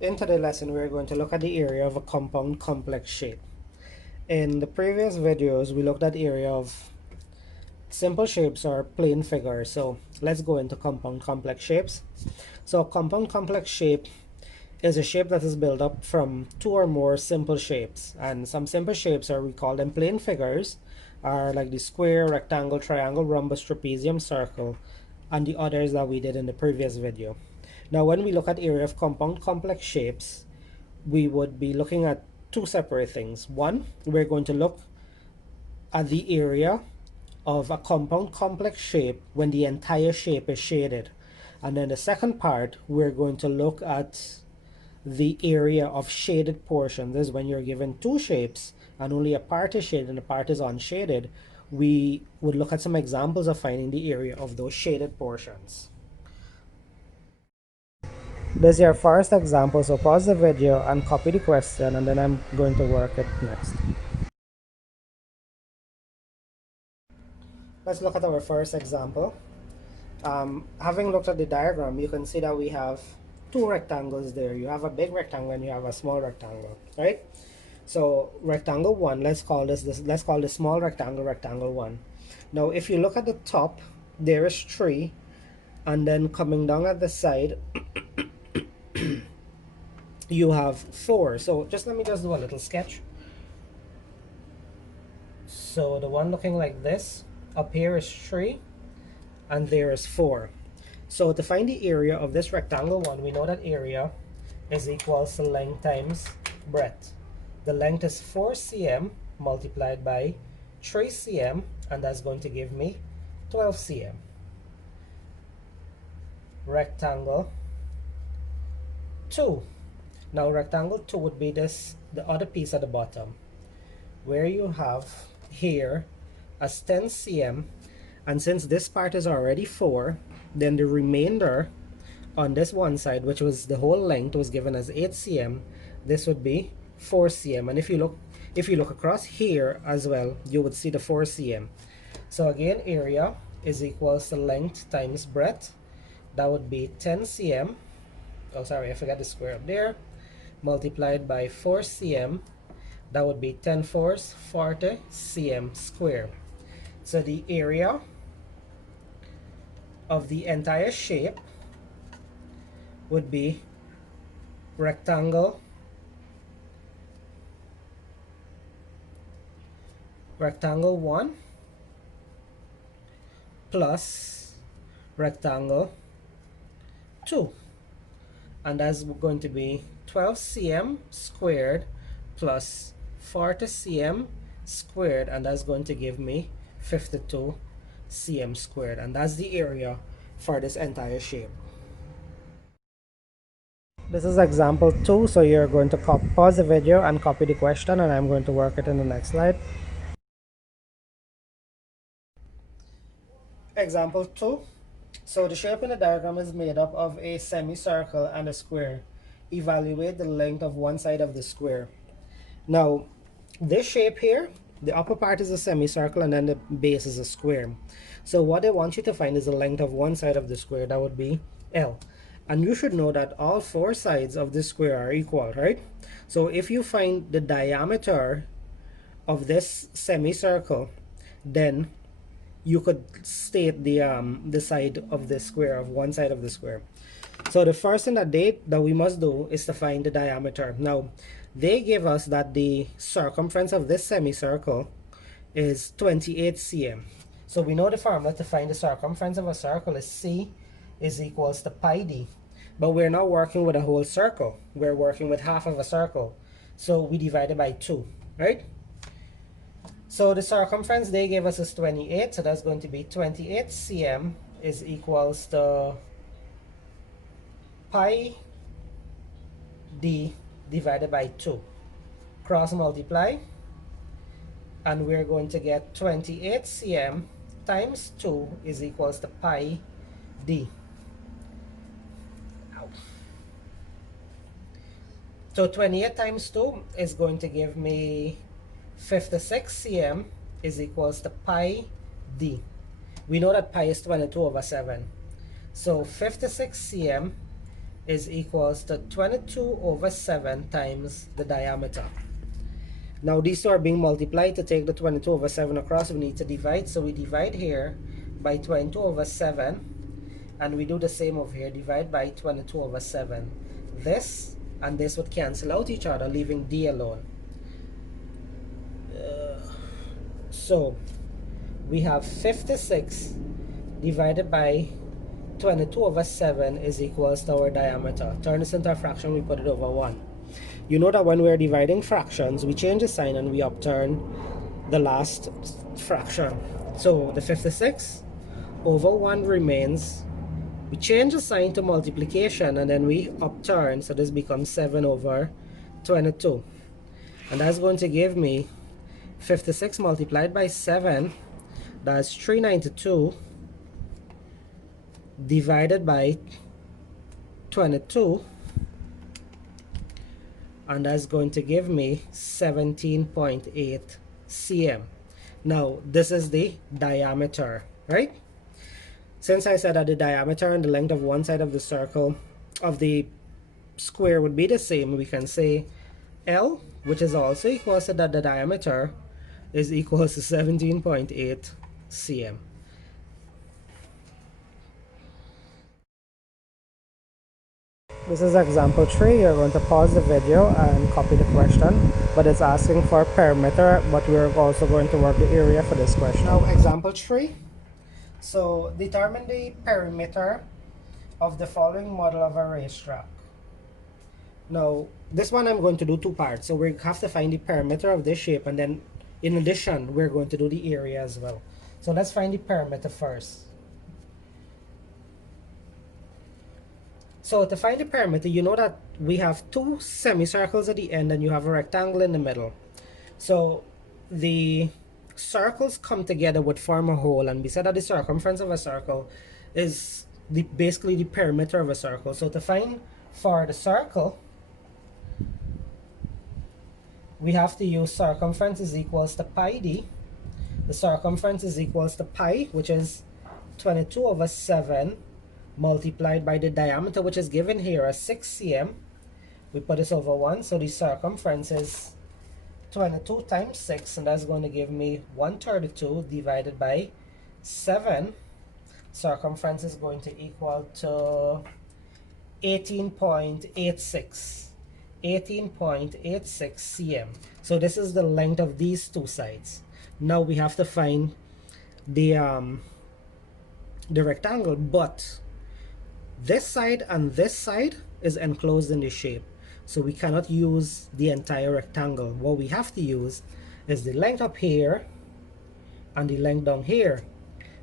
In today's lesson, we're going to look at the area of a compound complex shape. In the previous videos, we looked at the area of simple shapes or plane figures. So let's go into compound complex shapes. So a compound complex shape is a shape that is built up from two or more simple shapes. And some simple shapes are, we call them plane figures, are like the square, rectangle, triangle, rhombus, trapezium, circle, and the others that we did in the previous video. Now, when we look at area of compound complex shapes, we would be looking at two separate things. One, we're going to look at the area of a compound complex shape when the entire shape is shaded. And then the second part, we're going to look at the area of shaded portions. This is when you're given two shapes and only a part is shaded and a part is unshaded. We would look at some examples of finding the area of those shaded portions. This is your first example, so pause the video and copy the question, and then I'm going to work it next. Let's look at our first example. Having looked at the diagram, you can see that we have two rectangles there. You have a big rectangle and you have a small rectangle, right? So rectangle one, let's call let's call the small rectangle rectangle one. Now, if you look at the top, there is 3, and then coming down at the side, you have 4. So let me just do a little sketch. So the one looking like this, up here is 3, and there is 4. So to find the area of this rectangle one, we know that area is equals to length times breadth. The length is 4 cm multiplied by 3 cm, and that's going to give me 12 cm. Rectangle 2. Now rectangle 2 would be this, the other piece at the bottom, where you have here as 10 cm, and since this part is already 4, then the remainder on this one side, which was the whole length, was given as 8 cm. This would be 4 cm, and if you look across here as well, you would see the 4 cm. So again, area is equals to length times breadth. That would be 10 cm. Oh, sorry, I forgot the square up there. Multiplied by 4 cm. That would be 10 fours, 40 cm square. So the area of the entire shape would be rectangle 1 plus rectangle 2, and that's going to be 12 cm squared plus 40 cm squared, and that's going to give me 52 cm squared, and that's the area for this entire shape. This is example 2, so you're going to pause the video and copy the question, and I'm going to work it in the next slide. Example 2. So the shape in the diagram is made up of a semicircle and a square. Evaluate the length of one side of the square. Now, this shape here, the upper part is a semicircle and then the base is a square. So what I want you to find is the length of one side of the square. That would be L. And you should know that all 4 sides of this square are equal, right? So if you find the diameter of this semicircle, then you could state the side of the square, of one side of the square. So the first thing that we must do is to find the diameter. Now, they give us that the circumference of this semicircle is 28 cm. So we know the formula to find the circumference of a circle is C is equals to pi d. But we're not working with a whole circle. We're working with half of a circle. So we divide it by 2, right? So the circumference they gave us is 28. So that's going to be 28 cm is equals to pi d divided by 2. Cross multiply, and we're going to get 28 cm times 2 is equals to pi d. Ow. So 28 times 2 is going to give me 56 cm is equals to pi d. We know that pi is 22/7. So 56 cm is equals to 22 over 7 times the diameter. Now these two are being multiplied. To take the 22 over 7 across, we need to divide. So we divide here by 22 over 7. And we do the same over here. Divide by 22 over 7. This and this would cancel out each other, leaving d alone. So we have 56 divided by 22 over 7 is equals to our diameter. Turn this into a fraction, we put it over 1. You know that when we're dividing fractions, we change the sign and we upturn the last fraction. So the 56 over 1 remains. We change the sign to multiplication and then we upturn, so this becomes 7 over 22. And that's going to give me 56 multiplied by 7, that's 392 divided by 22, and that's going to give me 17.8 cm. Now this is the diameter, right? Since I said that the diameter and the length of one side of the circle of the square would be the same, we can say L, which is also equal to that the diameter is equal to 17.8 cm. This is example 3. You're going to pause the video and copy the question, but it's asking for perimeter, but we're also going to work the area for this question. Now example 3. So determine the perimeter of the following model of a racetrack. Now this one I'm going to do two parts. So we have to find the perimeter of this shape, and then in addition we're going to do the area as well. So let's find the perimeter first. So to find the perimeter, you know that we have two semicircles at the end and you have a rectangle in the middle. So the circles come together would form a whole, and we said that the circumference of a circle is basically the perimeter of a circle. So to find for the circle, we have to use circumference is equals to pi d. The circumference is equals to pi, which is 22 over 7 multiplied by the diameter, which is given here as 6 cm. We put this over 1, so the circumference is 22 times 6, and that's going to give me 132 divided by 7. Circumference is going to equal to 18.86 cm. So this is the length of these two sides. Now we have to find the rectangle, but this side and this side is enclosed in the shape, so we cannot use the entire rectangle. What we have to use is the length up here and the length down here,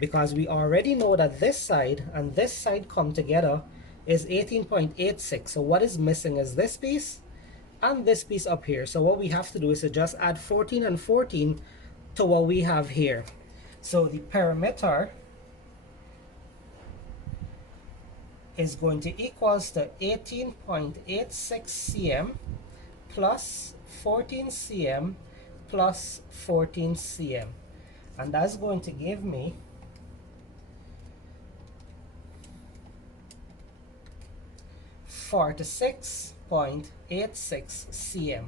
because we already know that this side and this side come together is 18.86. So what is missing is this piece and this piece up here. So what we have to do is to just add 14 and 14 to what we have here. So the perimeter is going to equals to 18.86 cm plus 14 cm plus 14 cm, and that's going to give me 46.86 cm,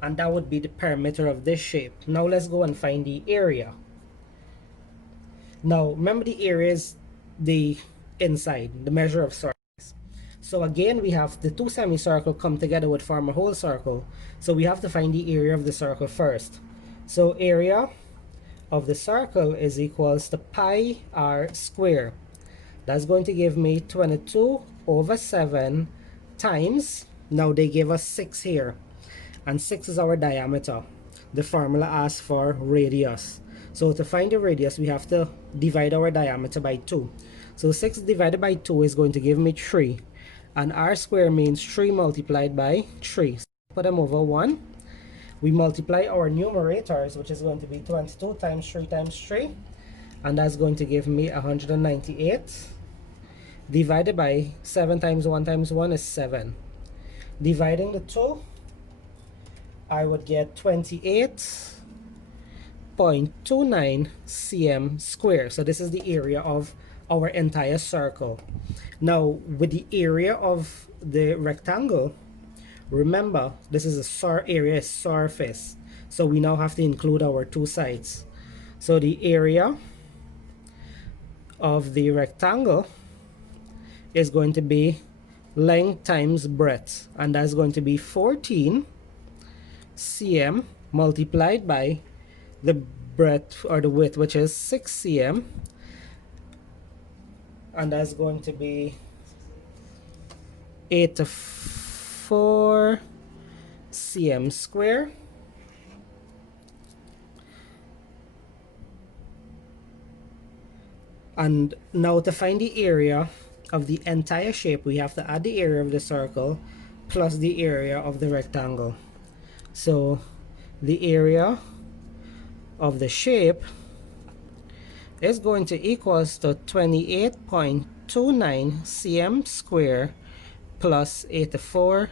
and that would be the perimeter of this shape. Now let's go and find the area. Now remember, the area is the inside, the measure of surface. So again, we have the two semicircles come together would form a whole circle, so we have to find the area of the circle first. So area of the circle is equals to pi r square. That's going to give me 22 over 7 times, now they give us 6 here, and 6 is our diameter. The formula asks for radius. So to find the radius, we have to divide our diameter by 2. So 6 divided by 2 is going to give me 3. And r square means 3 multiplied by 3. So put them over 1. We multiply our numerators, which is going to be 22 times 3 times 3. And that's going to give me 198. Divided by 7 times 1 times 1 is 7. Dividing the 2, I would get 28.29 cm square. So this is the area of our entire circle. Now with the area of the rectangle, remember this is a area surface, so we now have to include our two sides. So the area of the rectangle is going to be length times breadth, and that's going to be 14 cm multiplied by the breadth or the width, which is 6 cm, and that's going to be 84 cm square. And now to find the area of the entire shape, we have to add the area of the circle plus the area of the rectangle. So the area of the shape is going to equals to 28.29 cm square plus 84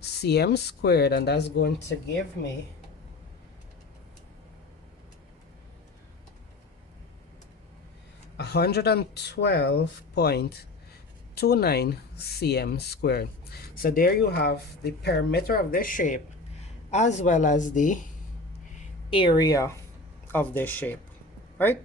cm squared, and that's going to give me 112.29 cm squared. So there you have the perimeter of this shape as well as the area of this shape, right?